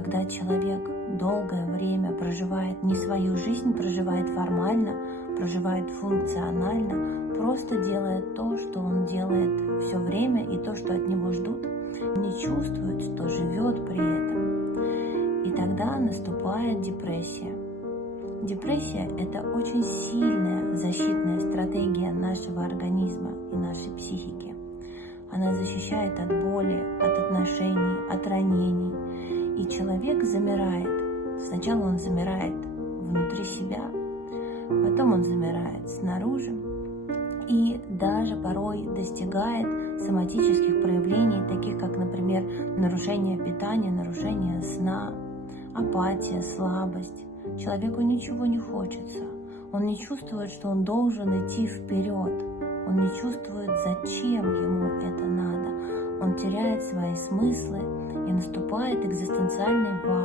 когда человек долгое время проживает не свою жизнь, проживает формально, проживает функционально, просто делает то, что он делает все время и то, что от него ждут, не чувствует, что живет при этом. И тогда наступает депрессия. Депрессия – это очень сильная защитная стратегия нашего организма и нашей психики. Она защищает от боли, от отношений, от ранений. И человек замирает. Сначала он замирает внутри себя, потом он замирает снаружи и даже порой достигает соматических проявлений, таких как, например, нарушение питания, нарушение сна, апатия, слабость. Человеку ничего не хочется. Он не чувствует, что он должен идти вперед. Он не чувствует, зачем ему это надо. Он теряет свои смыслы, и наступает экзистенциальный вакуум.